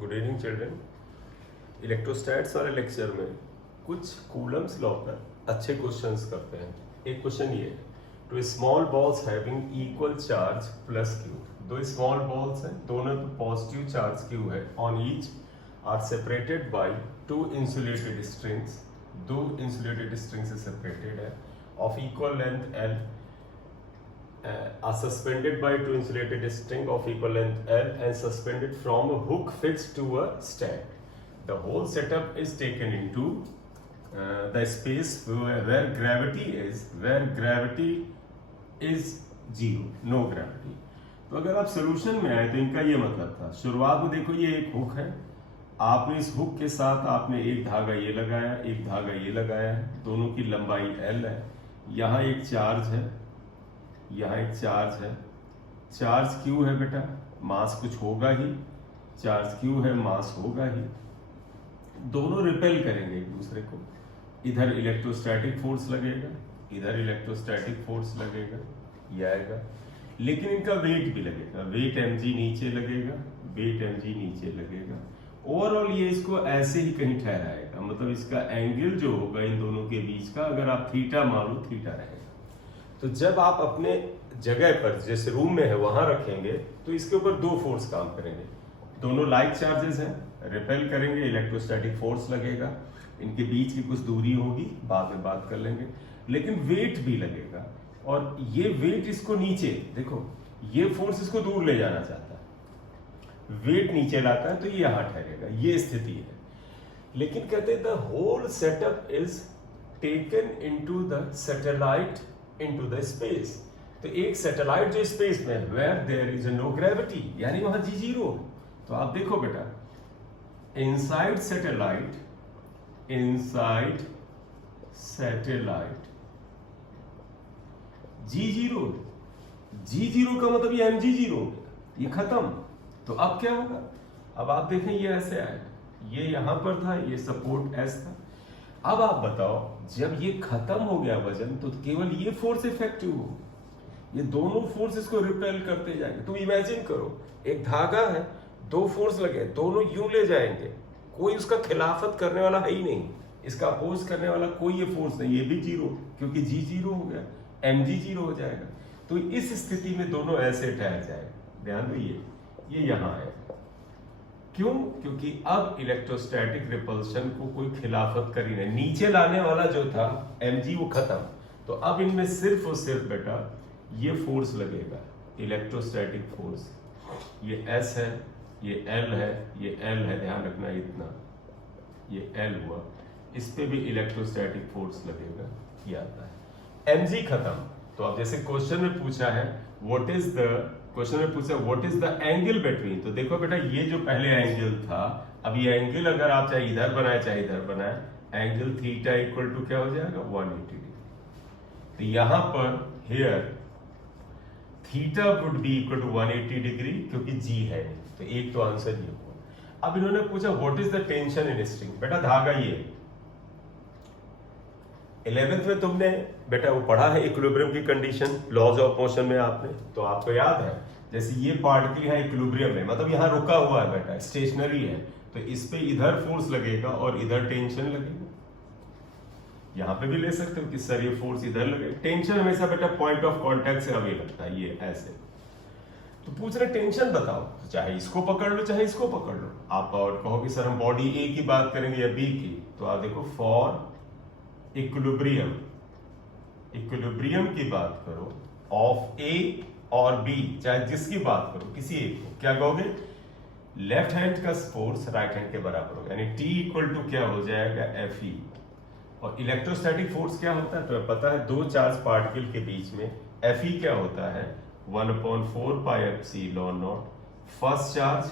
Good evening children. इलेक्ट्रोस्टैट्स वाले lecture में कुछ कूलम्स लॉ पर अच्छे क्वेश्चंस करते हैं। एक क्वेश्चन ये है, two small balls having equal charge plus Q. दो स्मॉल बॉल्स हैं, दोनों पे पॉजिटिव चार्ज क्यू है, on each are separated by two insulated strings. दो इंसुलेटेड स्ट्रिंग से सेपरेटेड है, of equal length L, are suspended by two insulated string of equal length L and suspended from a hook fixed to a stand. The whole setup is taken into the space where gravity is zero, no gravity. तो अगर आप solution में आए तो इनका ये मतलब था, शुरुआत में देखो ये एक हुक है, आपने इस हुक के साथ आपने एक धागा ये लगाया, एक धागा ये लगाया है, दोनों की लंबाई L है, यहाँ एक चार्ज है, यहाँ एक चार्ज है, चार्ज क्यू है बेटा, मास कुछ होगा ही, चार्ज क्यू है, मास होगा ही, दोनों रिपेल करेंगे एक दूसरे को। इधर इलेक्ट्रोस्टैटिक फोर्स लगेगा, इधर इलेक्ट्रोस्टैटिक फोर्स लगेगा, ये आएगा, लेकिन इनका वेट भी लगेगा, वेट mg नीचे लगेगा, वेट mg नीचे लगेगा। ओवरऑल ये इसको ऐसे ही कहीं ठहराएगा, मतलब इसका एंगल जो होगा इन दोनों के बीच का, अगर आप थीटा मानो थीटा रहेगा। तो जब आप अपने जगह पर जैसे रूम में है वहां रखेंगे तो इसके ऊपर दो फोर्स काम करेंगे, दोनों लाइक चार्जेस हैं, रिपेल करेंगे, इलेक्ट्रोस्टैटिक फोर्स लगेगा, इनके बीच की कुछ दूरी होगी, बाद में बात कर लेंगे, लेकिन वेट भी लगेगा। और ये वेट इसको नीचे, देखो ये फोर्स इसको दूर ले जाना चाहता है, वेट नीचे लाता है तो ये यहां ठहरेगा, ये स्थिति है। लेकिन कहते हैं the whole setup is taken into the satellite into the space. तो एक सैटेलाइट जो स्पेस में है, where there is no gravity, यानी वहां जी जीरो। तो आप देखो बेटा, inside satellite G zero, G zero का मतलब ये mg जीरो, ये खत्म। तो अब क्या होगा, अब आप देखें ये ऐसे आएगा, ये यहां पर था, ये सपोर्ट s था। अब आप बताओ, जब ये खत्म हो गया वजन तो केवल ये फोर्स इफेक्टिव हो, ये दोनों फोर्स इसको रिपेल करते जाएंगे। तुम इमेजिन करो, एक धागा है, दो फोर्स लगे, दोनों यूं ले जाएंगे, कोई उसका खिलाफत करने वाला है ही नहीं, इसका अपोज करने वाला कोई ये फोर्स नहीं, ये भी जीरो, क्योंकि जी जीरो हो गया, mg जीरो हो जाएगा। तो इस स्थिति में दोनों ऐसे ठहर जाएगा। ध्यान दो, ये यहां है, क्यों? क्योंकि अब इलेक्ट्रोस्टैटिक रिपल्शन को कोई खिलाफत कर ही नहीं, नीचे लाने वाला जो था mg वो खत्म। तो अब इनमें सिर्फ और सिर्फ बेटा ये फोर्स लगेगा, इलेक्ट्रोस्टैटिक फोर्स, ये s है, ये l है, ये l है, ध्यान रखना इतना, ये l हुआ, इस पे भी इलेक्ट्रोस्टैटिक फोर्स लगेगा, ये आता है, mg खत्म। तो अब जैसे क्वेश्चन में पूछा है व्हाट इज द, क्वेश्चन में पूछा what is the angle between, तो देखो बेटा ये जो पहले एंगल था, अब ये एंगल अगर आप चाहे इधर बनाए चाहे इधर बनाए, एंगल थीटा इक्वल टू क्या हो जाएगा 180 डिग्री। तो यहां पर here theta would be equal to 180 degree, क्योंकि जी है नहीं, तो एक तो आंसर ये हुआ। अब इन्होंने पूछा what is the tension in string, बेटा धागा ये 11th में तुमने बेटा वो पढ़ा है इक्विलिब्रियम की कंडीशन, लॉज ऑफ मोशन में आपने, तो आपको याद है जैसे ये पार्टिकल यहाँ इक्विलिब्रियम में, मतलब यहाँ रुका हुआ है बेटा, स्टेशनरी है, तो इस पे इधर फोर्स लगेगा और इधर टेंशन लगेगा। यहाँ पे भी ले सकते हो कि सर ये फोर्स इधर लगे, टेंशन हमेशा बेटा पॉइंट ऑफ कांटेक्ट से अवे लगता है, ये ऐसे। तो पूछ रहे टेंशन बताओ, तो चाहे इसको पकड़ लो चाहे इसको पकड़ लो। आप और कहो कि सर हम बॉडी ए की बात करेंगे या बी की, तो आप देखो फॉर इक्विलिब्रियम, इक्विलिब्रियम की बात करो ऑफ ए और बी, चाहे जिसकी बात करो, किसी एक को क्या कहोगे, लेफ्ट हैंड का फोर्स राइट हैंड के बराबर होगा, यानी T इक्वल टू क्या हो जाएगा Fe। और इलेक्ट्रोस्टैटिक फोर्स क्या होता है, तो पता है दो चार्ज पार्टिकल के बीच में Fe क्या होता है 1/4 pi epsilon not, first charge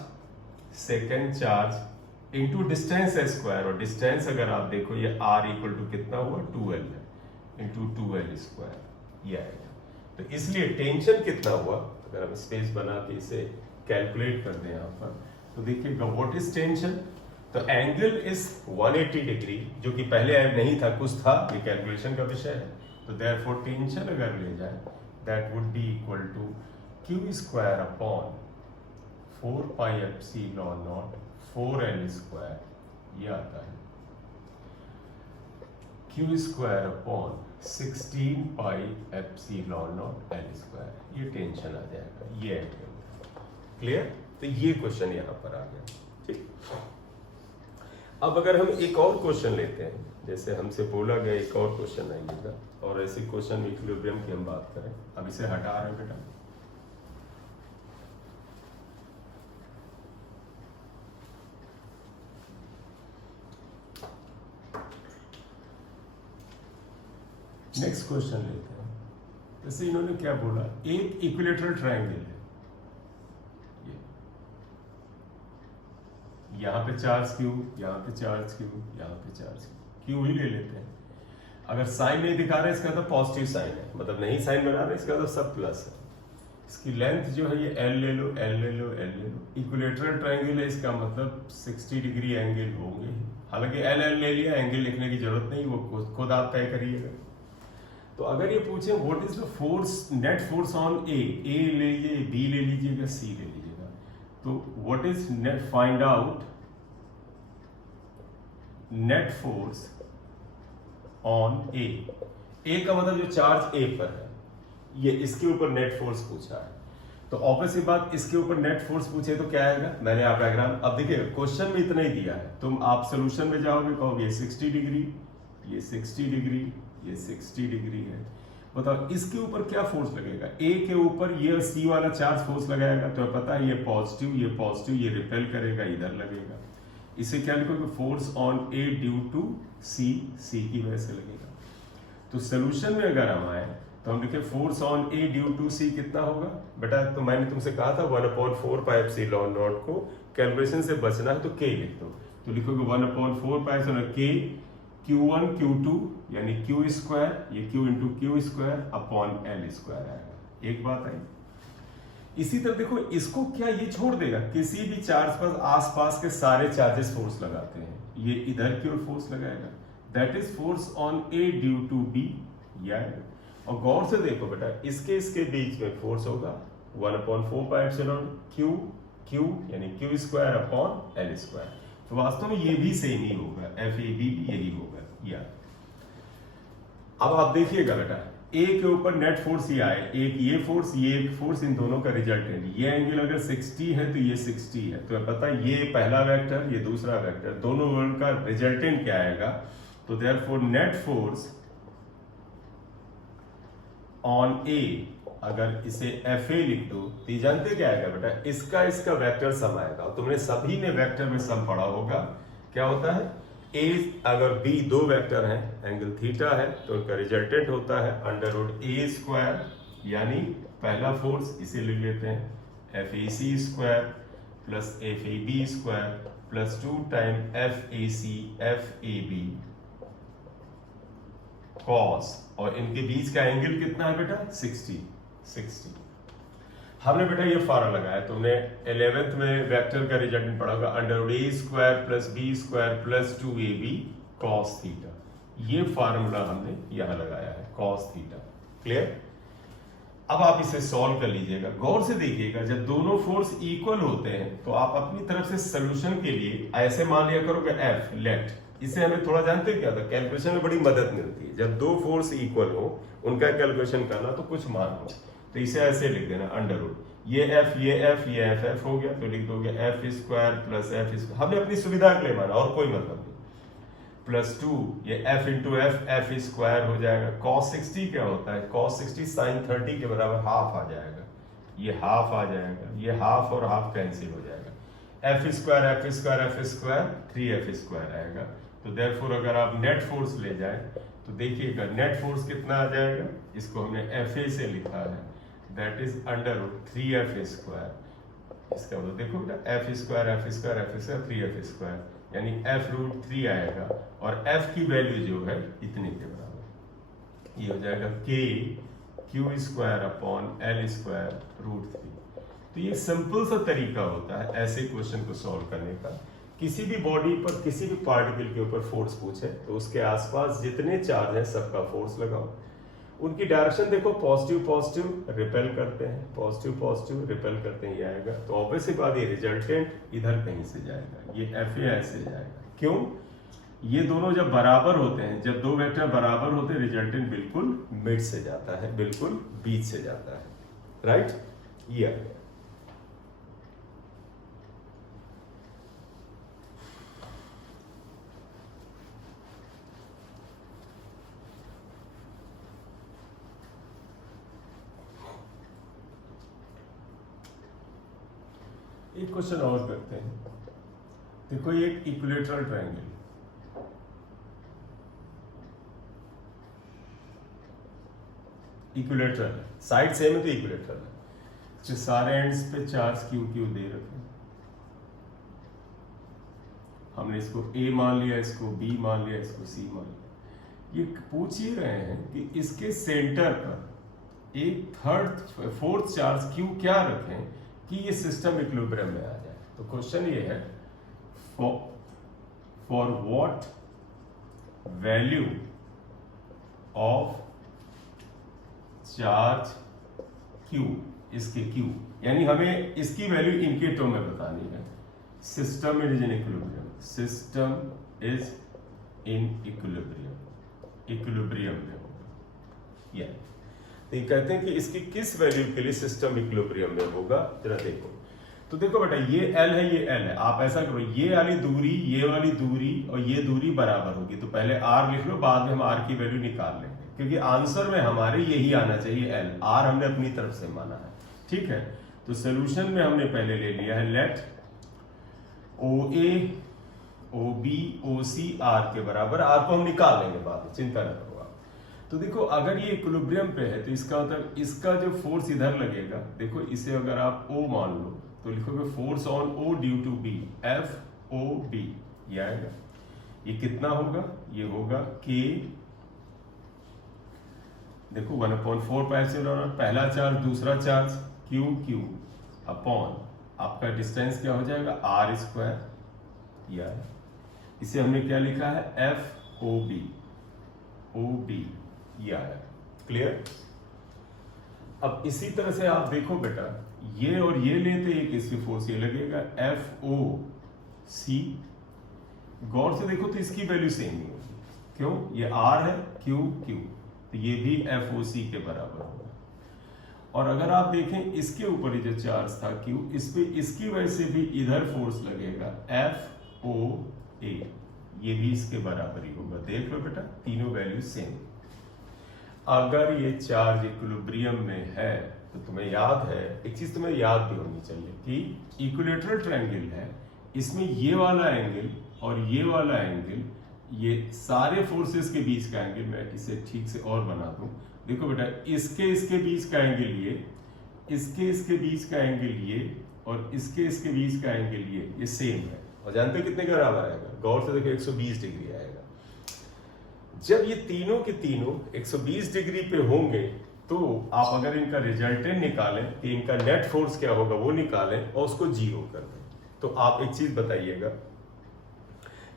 second charge into distance square, और डिस्टेंस अगर आप देखो ये r इक्वल टू कितना हुआ 2l है, इंटू 2l स्क्वायर, ये आएगा। तो इसलिए टेंशन कितना हुआ, अगर हम स्पेस बना के इसे कैलकुलेट कर दें यहाँ पर, तो देखिएगा व्हाट इज टेंशन, तो एंगल इज 180 डिग्री, जो कि पहले नहीं था, कुछ था, ये कैलकुलेशन का विषय है। तो देयरफॉर टेंशन अगर ले जाए that would be equal to q square upon 4 pi epsilon naught 4l² ये आता है q² upon 16 pi epsilon not l²। ये टेंशन आ जाएगा, ये क्लियर। तो ये क्वेश्चन यहाँ पर आ गया, ठीक। अब अगर हम एक और क्वेश्चन लेते हैं, जैसे हमसे बोला गया एक और क्वेश्चन आइएगा, और ऐसे क्वेश्चन इक्विलिब्रियम की हम बात करें। अब इसे हटा रहे हैं बेटा, नेक्स्ट क्वेश्चन लेते हैं। जैसे इन्होंने क्या बोला, एक इक्विलेटरल ट्रायंगल है, यहाँ पे चार्ज क्यू, यहाँ पे चार्ज क्यू, यहाँ पे चार्ज क्यू ही ले लेते हैं। अगर साइन नहीं दिखा रहे इसका मतलब पॉजिटिव साइन है, मतलब नहीं साइन बना रहे इसका मतलब सब प्लस है। इसकी लेंथ जो है ये एल ले लो, एल ले लो, एल ले लो। इक्विलेटरल ट्रायंगल है, इसका मतलब 60 डिग्री एंगल होंगे। हालांकि एल एल ले लिया, एंगल लिखने की जरूरत नहीं, वो खुद आप तय करिएगा। तो अगर ये पूछे what is the force, net force on A ले लीजिए, बी ले लीजिएगा, सी ले लीजिएगा। तो what is net, find out net force on A का मतलब जो चार्ज ए पर है, ये इसके ऊपर नेट फोर्स पूछा है। तो ऑब्वियसली बात, इसके ऊपर नेट फोर्स पूछे तो क्या आएगा, मैंने आप डायग्राम, अब देखिए क्वेश्चन में इतना ही दिया है, तुम आप सोल्यूशन में जाओगे, कहोगे 60 डिग्री, ये 60 डिग्री, ये 60 डिग्री है। बताओ इसके ऊपर क्या फोर्स लगेगा, ए के ऊपर ये सी वाला चार्ज फोर्स लगाएगा, तो पता है ये पॉजिटिव, ये पॉजिटिव, ये रिपेल करेगा, इधर लगेगा। इसे क्या लिखोगे, force on A due to C, C की वजह से लगेगा। तो सोल्यूशन में अगर हम आए तो हम लिखे force on A due to C कितना होगा बेटा, तो मैंने तुमसे कहा था 1/4 पाई एप्सिलॉन नॉट को कैलकुलेशन से बचना है तो के लिख दो। तो लिखोगे 1/4 पाई के Q1 Q2 यानी Q², ये Q into Q² upon L² आएगा। एक बात आई। इसी तरह देखो इसको क्या ये छोड़ देगा, किसी भी चार्ज पर आसपास के सारे चार्जेस फोर्स लगाते हैं, ये इधर की ओर फोर्स लगाएगा, that is force on A due to B. और गौर से देखो बेटा, इसके बीच में फोर्स होगा 1/4 पाई एप्सिलॉन Q यानी Q² अपॉन L²। तो वास्तव में ये भी सेम ही होगा, FAB भी यही होगा। या अब आप देखिएगा बेटा, ए के ऊपर नेट फोर्स ये आए, एक ये एक फोर्स, इन दोनों का रिजल्टेंट, ये एंगल अगर 60 है तो ये 60 है, तो पता ये पहला वेक्टर, ये दूसरा वेक्टर, दोनों का रिजल्टेंट क्या आएगा। तो देयरफॉर नेट फोर्स ऑन ए, अगर इसे FA लिख दो तो ये जानते क्या आएगा बेटा, इसका वेक्टर सम आएगा। तुमने सभी ने वेक्टर में सम पढ़ा होगा, क्या होता है, ए अगर बी दो वेक्टर हैं, एंगल थीटा है, तो उनका रिजल्टेंट होता है √A², यानी पहला फोर्स इसे लिख लेते हैं FAC² plus FAB² plus 2 time FAC FAB cos, और इनके बीच का एंगल कितना है बेटा, 60। हमने बेटा ये फार्मूला लगाया, तुमने 11th में वेक्टर का रिजल्टेंट पढ़ा होगा √A² plus B² plus 2AB cos theta. ये फार्मूला हमने यहां लगाया है, cos थीटा। क्लियर। अब आप इसे सॉल्व कर लीजिएगा, गौर से देखिएगा, जब दोनों फोर्स इक्वल होते हैं तो आप अपनी तरफ से सोल्यूशन के लिए ऐसे मान लिया करोगे F लेट, इससे हमें थोड़ा जानते क्या था, कैलकुलेशन में बड़ी मदद मिलती है। जब दो फोर्स इक्वल हो, उनका कैलकुलेशन करना तो कुछ मान हो, तो इसे ऐसे लिख देना √, ये F ये F ये F हो गया, तो लिख दोगे F² प्लस F², हमने अपनी सुविधा के लिए माना और कोई मतलब नहीं, प्लस 2 ये F इंटू F² हो जाएगा। cos 60 क्या होता है, cos 60 sin 30 के बराबर हाफ आ जाएगा, ये हाफ आ जाएगा, ये हाफ और हाफ कैंसिल हो जाएगा, F² 3F² आएगा। तो देयरफॉर अगर आप नेट फोर्स ले जाए तो देखिएगा नेट फोर्स कितना आ जाएगा, इसको हमने FA से लिखा है, दैट इज √3F²। इसका मतलब देखो बेटा F² 3F², यानी F√3 आएगा, और F की वैल्यू जो है इतने के बराबर, ये हो जाएगा Q² अपॉन L² √3। तो ये सिंपल सा तरीका होता है ऐसे क्वेश्चन को सॉल्व करने का। किसी भी बॉडी पर, किसी भी पार्टिकल के ऊपर फोर्स पूछे तो उसके आसपास जितने चार्ज हैं सबका फोर्स लगाओ, उनकी डायरेक्शन देखो, पॉजिटिव पॉजिटिव रिपेल करते हैं, पॉजिटिव पॉजिटिव रिपेल करते हैं, ये आएगा। तो ऑब्वियस सी बात, ये रिजल्टेंट इधर कहीं से जाएगा, ये एफ ए ऐसे जाएगा। क्यों? ये दोनों जब बराबर होते हैं, जब दो वेक्टर बराबर होते हैं, रिजल्टेंट बिल्कुल मिड से जाता है, बिल्कुल बीच से जाता है, राइट? ये आ गया। एक क्वेश्चन और करते हैं। देखो ये एक इक्विलेटरल ट्रायंगल, इक्विलेटरल है, साइड सेम है तो इक्विलेटरल है। जो सारे एंड्स पे चार्ज क्यू क्यू दे रखे हैं, हमने इसको ए मान लिया, इसको बी मान लिया, इसको सी मान लिया। ये पूछ ही रहे हैं कि इसके सेंटर पर एक थर्ड फोर्थ चार्ज क्यू क्या रखें कि ये सिस्टम इक्विलिब्रियम में आ जाए। तो क्वेश्चन ये है, for what value of charge Q, इसके क्यू, यानी हमें इसकी वैल्यू इनके टर्म में बतानी है। System is in equilibrium, system is in equilibrium, equilibrium में होगा। या तो ये कहते हैं कि इसकी किस वैल्यू के लिए सिस्टम इक्विलिब्रियम में होगा, जरा देखो। तो देखो बेटा, ये L है, ये L है। आप ऐसा करो, ये वाली दूरी, ये वाली दूरी और ये दूरी बराबर होगी, तो पहले R लिख लो, बाद में हम R की वैल्यू निकाल लेंगे, क्योंकि आंसर में हमारे यही आना चाहिए L, R हमने अपनी तरफ से माना है, ठीक है। तो सोल्यूशन में हमने पहले ले लिया है late OA OB OC R के बराबर, R को हम निकाल लेंगे बाद में, चिंता न करो आप। तो देखो, अगर ये इक्विलिब्रियम पे है तो इसका मतलब इसका जो फोर्स इधर लगेगा, देखो इसे अगर आप O मान लो तो लिखोगे force on O due to B, FOB, ये आएगा। ये कितना होगा? ये होगा K, देखो 1/4 पाई एप्सिलॉन, पहला चार्ज, दूसरा चार्ज Q अपॉन आपका डिस्टेंस क्या हो जाएगा, R², या इसे हमने क्या लिखा है, FOB, या है। क्लियर? अब इसी तरह से आप देखो बेटा, ये और ये लेते एक इसकी फोर्स ये लगेगा FOC। गौर से देखो तो इसकी वैल्यू सेम नहीं होगी, क्यों? ये R है, Q, तो ये भी FOC के बराबर होगा। और अगर आप देखें इसके ऊपर जो चार्ज था Q, इस पे इसकी वजह से भी इधर फोर्स लगेगा FOA, ये भी इसके बराबर ही होगा। देख लो बेटा, तीनों वैल्यू सेम। अगर ये चार्ज इक्विलिब्रियम में है तो तुम्हें याद है, एक चीज तुम्हें याद भी होनी चाहिए कि इक्विलेटरल ट्रायंगल है, इसमें ये वाला एंगल और ये वाला एंगल, ये सारे फोर्सेस के बीच का एंगल, मैं इसे ठीक से और बना दूं। देखो बेटा, इसके बीच का एंगल ये, इसके बीच का एंगल ये, और इसके बीच का एंगल ये सेम है। और जानते हो कितने के बराबर आएगा? गौर से देखो, 120 डिग्री आएगा। जब ये तीनों के तीनों 120 डिग्री पे होंगे तो आप अगर इनका रिजल्टेंट निकालें कि इनका नेट फोर्स क्या होगा वो निकालें और उसको 0 कर दें। तो आप एक चीज बताइएगा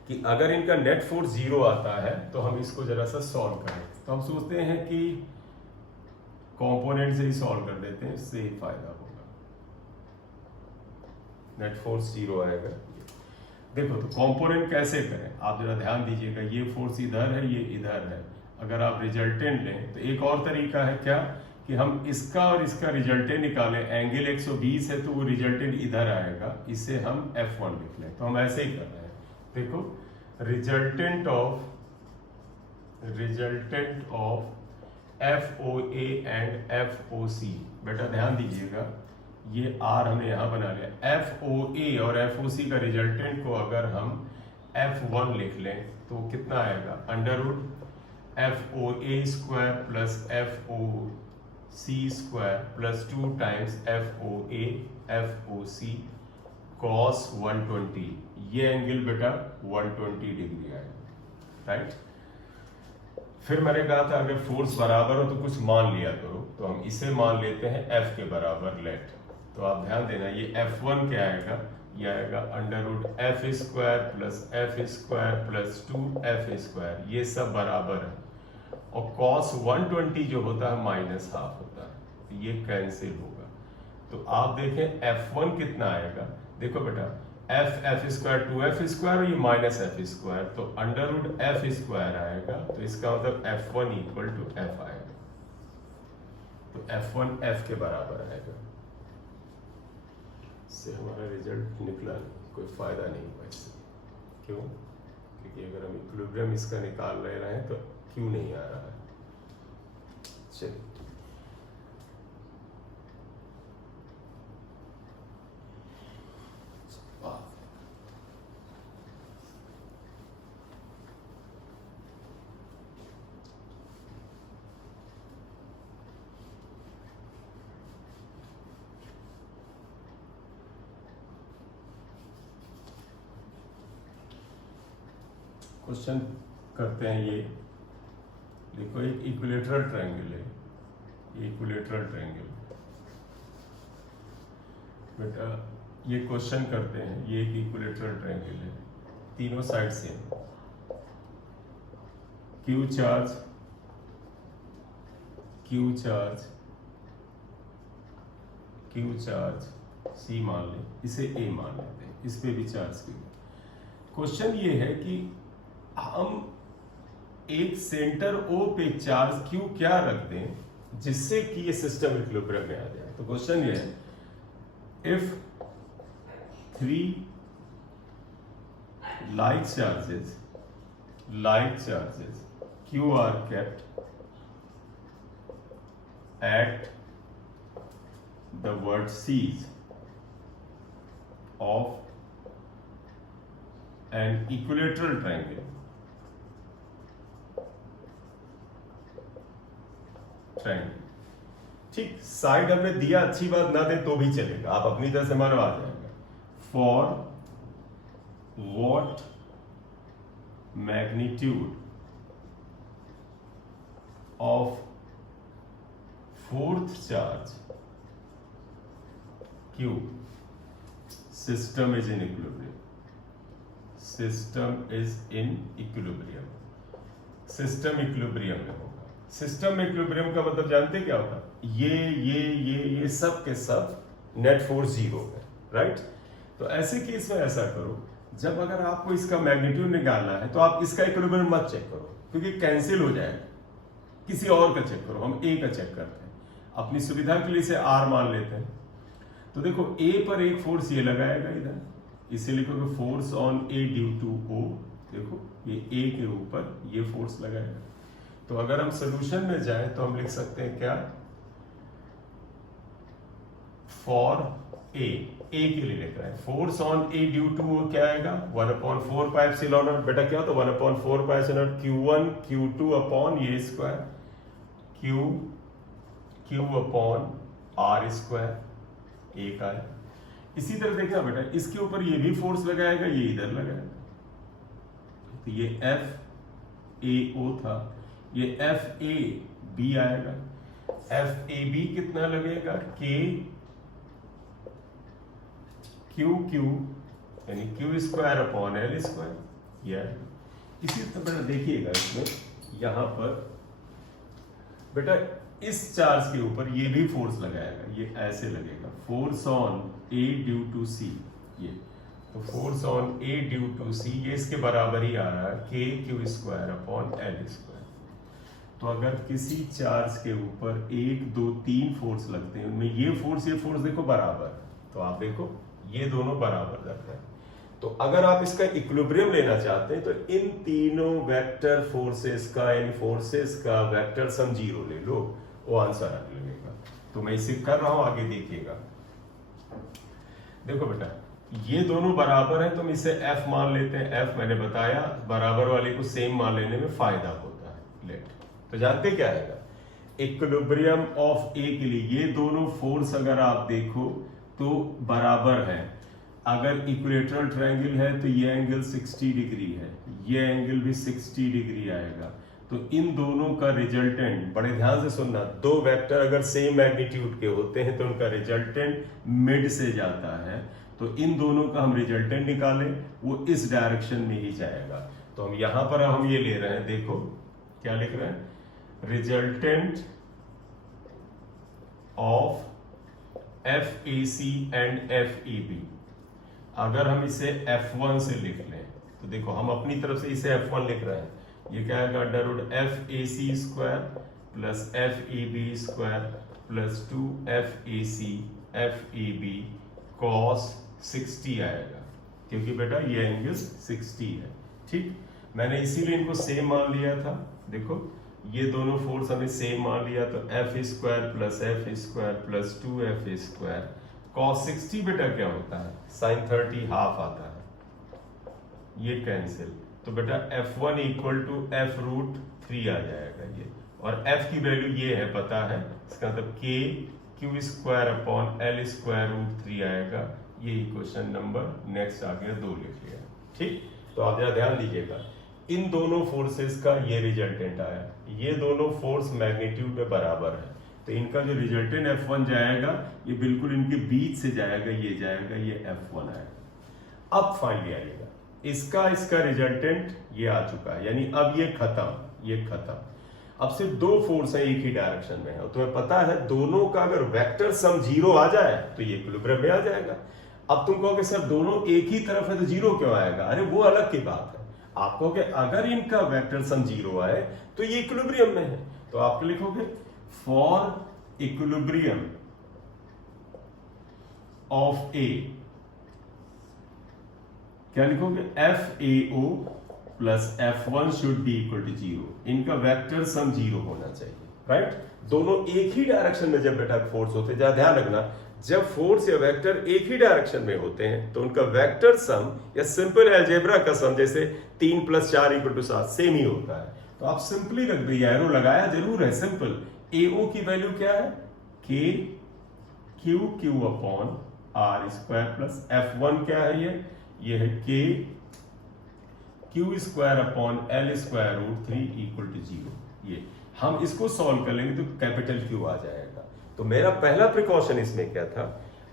कि अगर इनका नेट फोर्स 0 आता है तो हम इसको जरा सा सॉल्व करें। तो हम सोचते हैं कि कंपोनेंट से ही सॉल्व कर देते हैं, इससे ही फायदा होगा। नेट फोर्स 0 आएगा। देखो तो कंपोनेंट कैसे करें, आप जरा ध्यान दीजिएगा। ये फोर्स इधर है, ये इधर है। अगर आप रिजल्टेंट लें तो एक और तरीका है क्या, कि हम इसका और इसका रिजल्टेंट निकालें। एंगल 120 है तो वो रिजल्टेंट इधर आएगा, इसे हम F1 लिख लें। तो हम ऐसे ही कर रहे हैं। देखो, resultant of FOA and FOC, बेटा ध्यान दीजिएगा, ये R हमने यहां बना लिया। FOA और FOC का रिजल्टेंट को अगर हम F1 लिख लें तो कितना आएगा, under FOA² plus FOC² plus 2 times FOA FOC cos 120। ये एंगल बेटा 120 डिग्री आएगा, राइट। फिर मैंने कहा था अगर फोर्स बराबर हो तो कुछ मान लिया करो, तो हम इसे मान लेते हैं F के बराबर, लेट। तो आप ध्यान देना, ये F1 क्या आएगा, ये आएगा √F² plus F² plus 2F², ये सब बराबर है। और cos 120 जो होता है माइनस हाफ होता है, तो ये कैंसिल होगा। तो आप देखें F1 कितना आएगा, देखो बेटा एफ स्क्वायर 2f स्क्वायर और ये माइनस एफ स्क्वायर, तो अंडर रूट एफ स्क्वायर आएगा, तो इसका मतलब F1 इक्वल टू एफ आएगा, तो F1 f के बराबर आएगा। इससे हमारा रिजल्ट निकला नहीं, कोई फायदा नहीं हुआ इससे। क्यों? क्योंकि अगर हम इक्विलिब्रियम इसका निकाल रहे हैं तो क्यों नहीं आ रहा है। चलिए क्वेश्चन करते हैं। ये देखो एक इक्विलेटरल ट्रायंगल है, इक्विलेटरल ट्रायंगल बेटा, ये क्वेश्चन करते हैं। ये एक इक्विलेटरल ट्रायंगल है, तीनों साइड से Q charge Q charge Q charge C मान लें, इसे ए मान लेते हैं, इस पे भी चार्ज क्यू। क्वेश्चन ये है कि हम एक सेंटर ओ पे चार्ज क्यू क्या रख दें जिससे कि ये सिस्टम इक्विलिब्रियम में आ जाए। तो क्वेश्चन ये है, if 3 like charges q are kept at the vertices of an equilateral triangle, ठीक, साइड हमने दिया, अच्छी बात, ना दे तो भी चलेगा, आप अपनी तरह से मानो आ जाएगा। For what magnitude of fourth charge q system is in equilibrium, system is in equilibrium, system equilibrium में होगा। सिस्टम इक्विलिब्रियम का मतलब जानते क्या होता है, ये सब के सब नेट फोर्स जीरो है, राइट। तो ऐसे केस में ऐसा करो, जब अगर आपको इसका मैग्नीट्यूड निकालना है तो आप इसका इक्विलिब्रियम मत चेक करो, क्योंकि कैंसिल हो जाएगा, किसी और का चेक करो। हम ए का चेक करते हैं, अपनी सुविधा के लिए इसे आर मान लेते हैं। तो देखो ए पर एक फोर्स ये लगाएगा इधर, इसे लिखोगे force on A due to O, देखो ये ए के ऊपर ये फोर्स लगाएगा। तो अगर हम सोल्यूशन में जाए तो हम लिख सकते हैं क्या, फॉर ए के लिए लिख रहे हैं, force on A due to वो क्या आएगा, 1/4 पाई एप्सिलॉन नॉट। बेटा क्या होता है 1/4 pi epsilon nought, Q1 Q2 upon ये square, Q upon R square A का है। इसी तरह देखना बेटा, इसके ऊपर ये भी फोर्स लगाएगा, ये इधर लगाएगा, तो ये FAO था, ये FAB आएगा। FAB कितना लगेगा, QQ यानी Q square upon L square. यह इसी तरह देखिएगा, इसमें यहां पर बेटा इस चार्ज के ऊपर ये भी फोर्स लगाएगा, ये ऐसे लगेगा, force on A due to C, ये तो force on A due to C ये इसके बराबर ही आ रहा है, KQ square upon L square. तो अगर किसी चार्ज के ऊपर 1 2 3 फोर्स लगते हैं, उनमें ये फोर्स देखो बराबर, तो आप देखो ये दोनों बराबर रहते हैं। तो अगर आप इसका इक्विलिब्रियम लेना चाहते हैं तो इन तीनों वेक्टर फोर्सेस का, इन फोर्सेस का वेक्टर सम जीरो ले लो, वो आंसर आ लगेगा। तो मैं इसे कर रहा हूं, आगे देखिएगा। देखो बेटा ये दोनों बराबर हैं, तो हम इसे F मान लेते हैं। F मैंने बताया बराबर वाले को सेम मान लेने में फायदा होता है। लेट, तो जानते क्या आएगा, इक्विलिब्रियम ऑफ ए के लिए ये दोनों फोर्स अगर आप देखो तो बराबर है। अगर इक्विलेटरल ट्रायंगल है तो ये एंगल 60 डिग्री है, ये एंगल भी 60 डिग्री आएगा। तो इन दोनों का रिजल्टेंट, बड़े ध्यान से सुनना, दो वेक्टर अगर सेम मैग्नीट्यूड के होते हैं तो उनका रिजल्टेंट मिड से जाता है। तो इन दोनों का हम रिजल्टेंट निकालें, वो इस डायरेक्शन में ही जाएगा। तो हम यहां पर हम ये ले रहे हैं, देखो क्या लिख रहे हैं, resultant of FAC and FEB। अगर हम इसे F1 से लिख लें तो देखो हम अपनी तरफ से इसे F1 लिख रहे हैं, ये क्या आएगा under root FAC square plus FEB square plus 2FAC FEB cos 60 आएगा, क्योंकि बेटा ये एंगल 60 है। ठीक, मैंने इसीलिए इनको सेम मान लिया था। देखो ये दोनों फोर्स हमें सेम मान लिया, तो F square plus F square plus 2F square cos 60 बेटा क्या होता है, sin 30 हाफ आता है, ये कैंसिल, तो बेटा F1 equal to F root 3 आ जाएगा ये, और F की वैल्यू ये है पता है, इसका मतलब K Q square upon L square root 3 आएगा। ये इक्वेशन नंबर नेक्स्ट आ गया 2 लिख लिया। ठीक, तो आप जरा ध्यान दीजिएगा, इन दोनों फोर्सेस का ये रिजल्टेंट आया, ये दोनों फोर्स मैग्नीट्यूड में बराबर है, तो इनका जो रिजल्टेंट F1 जाएगा ये बिल्कुल इनके बीच से जाएगा, ये जाएगा, ये F1 आएगा। अब फाइनली आइएगा इसका रिजल्टेंट ये आ चुका है, यानी अब ये खत्म। अब सिर्फ 2 फोर्स है एक ही डायरेक्शन में है, और तुम्हें पता है दोनों का अगर वेक्टर सम 0 आ जाए तो ये इक्विलिब्रियम में आ जाएगा। अब तुम कहोगे सर दोनों एक ही तरफ है तो 0 क्यों आएगा? अरे वो अलग की बात है। आप कहोगे अगर इनका वेक्टर सम 0 आए तो ये इक्विलिब्रियम में है, तो आप लिखोगे फॉर इक्विलिब्रियम ऑफ ए, क्या लिखोगे, FAO plus F1 should be equal to 0। इनका वेक्टर सम 0 होना चाहिए, राइट? दोनों एक ही डायरेक्शन में जब बेटा फोर्स होते हैं, ध्यान रखना, जब फोर्स या वेक्टर एक ही डायरेक्शन में होते हैं तो उनका वेक्टर सम या सिंपल अलजेब्रा का सम, जैसे 3 + 4 = 7 सेम ही होता है। तो आप सिंपली रख दो, एरो लगाया जरूर है, सिंपल। AO की वैल्यू क्या है, K Q upon R square plus F1 क्या है, ये है K Q square upon L square root 3 equal to 0। ये हम इसको सॉल्व कर लेंगे तो कैपिटल Q आ जाएगा। तो मेरा पहला प्रिकॉशन इसमें क्या था,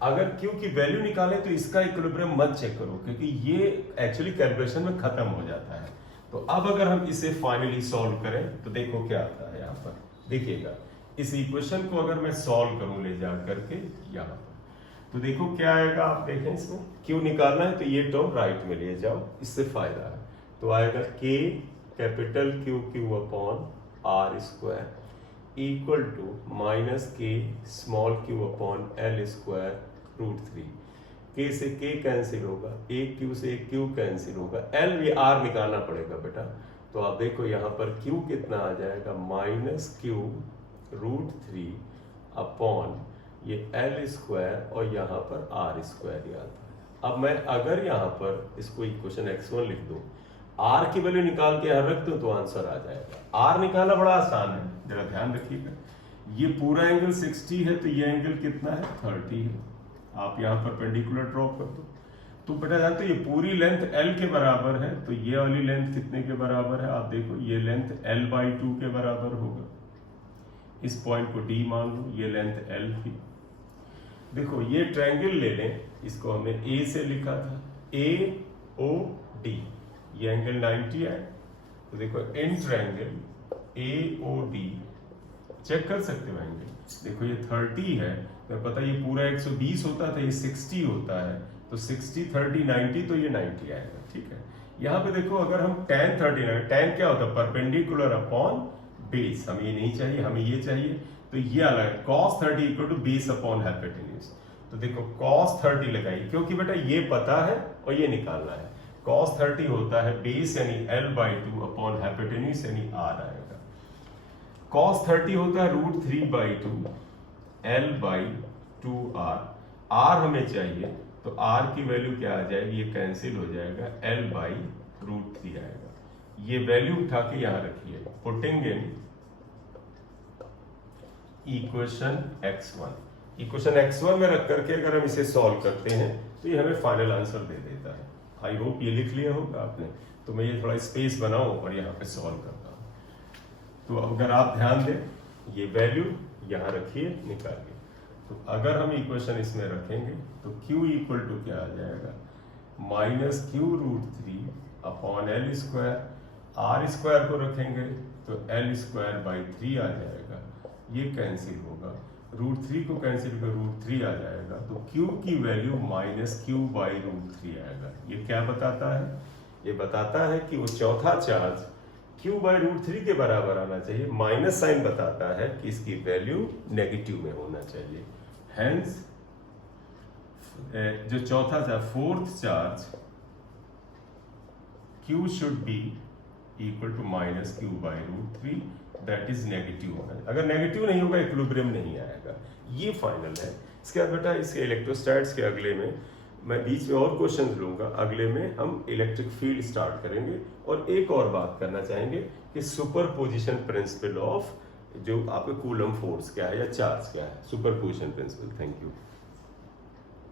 अगर Q की वैल्यू निकालें तो इसका इक्विलिब्रियम मत चेक करो, क्योंकि ये एक्चुअली कैलकुलेशन में खत्म हो जाता है। तो अब अगर हम इसे फाइनली सॉल्व करें तो देखो क्या आता है। यहाँ पर देखिएगा, इस इक्वेशन को अगर मैं सॉल्व करूं ले जा करके यहाँ पर, तो देखो क्या आएगा, आप देखें इसमें Q निकालना है तो ये टर्म राइट में ले जाओ, इससे फायदा है। तो आएगा K capital Q upon R square equal to minus K small q upon L square root 3। K से K कैंसिल होगा, एक Q से एक Q कैंसिल होगा, L भी R निकालना पड़ेगा बेटा। तो आप देखो यहाँ पर Q कितना आ जाएगा, माइनस Q रूट 3 अपॉन ये L स्क्वायर और यहाँ पर R स्क्वायर ही आता है। अब मैं अगर यहाँ पर इसको इक्वेशन x1 लिख दूं, R की वैल्यू निकाल के यहाँ रख दूं तो आंसर आ जाएगा। R निकालना बड़ा आसान है, जरा ध्यान रखिएगा। ये पूरा एंगल 60 है तो ये एंगल कितना है, 30 है। आप यहाँ परपेंडिकुलर ड्रॉ कर दो तो बेटा जानते हो ये पूरी लेंथ L के बराबर है, तो ये वाली लेंथ कितने के बराबर है, आप देखो ये लेंथ L/2 के बराबर होगा। इस पॉइंट को D मान लो, ये लेंथ L थी। देखो ये ट्रायंगल ले लें, इसको हमने A से लिखा था, AOD, ये एंगल 90 है। तो देखो इन ट्रायंगल AOD चेक कर सकते हो एंगल, देखो ये 30 है, मैं पता ये पूरा 120 होता था, ये 60 होता है, तो 60 30 90, तो ये 90 आएगा। ठीक है, यहाँ पे देखो अगर हम tan 30, tan क्या होता है, परपेंडिकुलर अपॉन बेस, हमें ये नहीं चाहिए, हमें ये चाहिए, तो ये अलग cos 30 equal to base upon hypotenuse. तो देखो cos 30 लगाइए, क्योंकि बेटा ये पता है और ये निकालना है। cos 30 होता है बेस यानी L/2 अपॉन हाइपोटेन्यूज यानी R आएगा। cos 30 होता है √3/2 L/2R, R हमें चाहिए, तो R की वैल्यू क्या आ जाएगी, ये कैंसिल हो जाएगा, L/√3 आएगा। ये वैल्यू उठा के यहां रखिए, पुटिंग इन इक्वेशन x1 में रख करके अगर हम इसे सॉल्व करते हैं तो ये हमें फाइनल आंसर दे देता है। आई होप ये लिख लिया होगा आपने, तो मैं ये थोड़ा स्पेस बनाऊं और यहाँ पे सॉल्व करता हूँ। तो अगर आप ध्यान दें, ये वैल्यू यहाँ रखिए, निकालिए। तो अगर हम इक्वेशन इसमें रखेंगे तो Q इक्वल टू क्या आ जाएगा, -Q√3 upon L square, R square को रखेंगे तो L²/3 आ जाएगा, ये कैंसिल होगा, √3 को कैंसिल कर √3 आ जाएगा, तो Q की वैल्यू -Q/√3 आएगा। ये क्या बताता है? ये बताता है कि वो चौथा चार्ज Q/√3 के बराबर आना चाहिए, माइनस साइन बताता है कि इसकी वैल्यू नेगेटिव में होना चाहिए। हेंस जो चौथा charge, fourth charge Q should be equal to -Q/√3, that is negative होना। अगर नेगेटिव नहीं होगा इक्विलिब्रियम नहीं आएगा। ये फाइनल है। इसके बाद बेटा इसके इलेक्ट्रोस्टैट्स के अगले में मैं बीच में और क्वेश्चन लूंगा, अगले में हम इलेक्ट्रिक फील्ड स्टार्ट करेंगे। और एक और बात करना चाहेंगे कि सुपरपोजिशन प्रिंसिपल ऑफ जो आपके कूलम फोर्स क्या है या चार्ज क्या है, सुपरपोजिशन प्रिंसिपल। Thank you.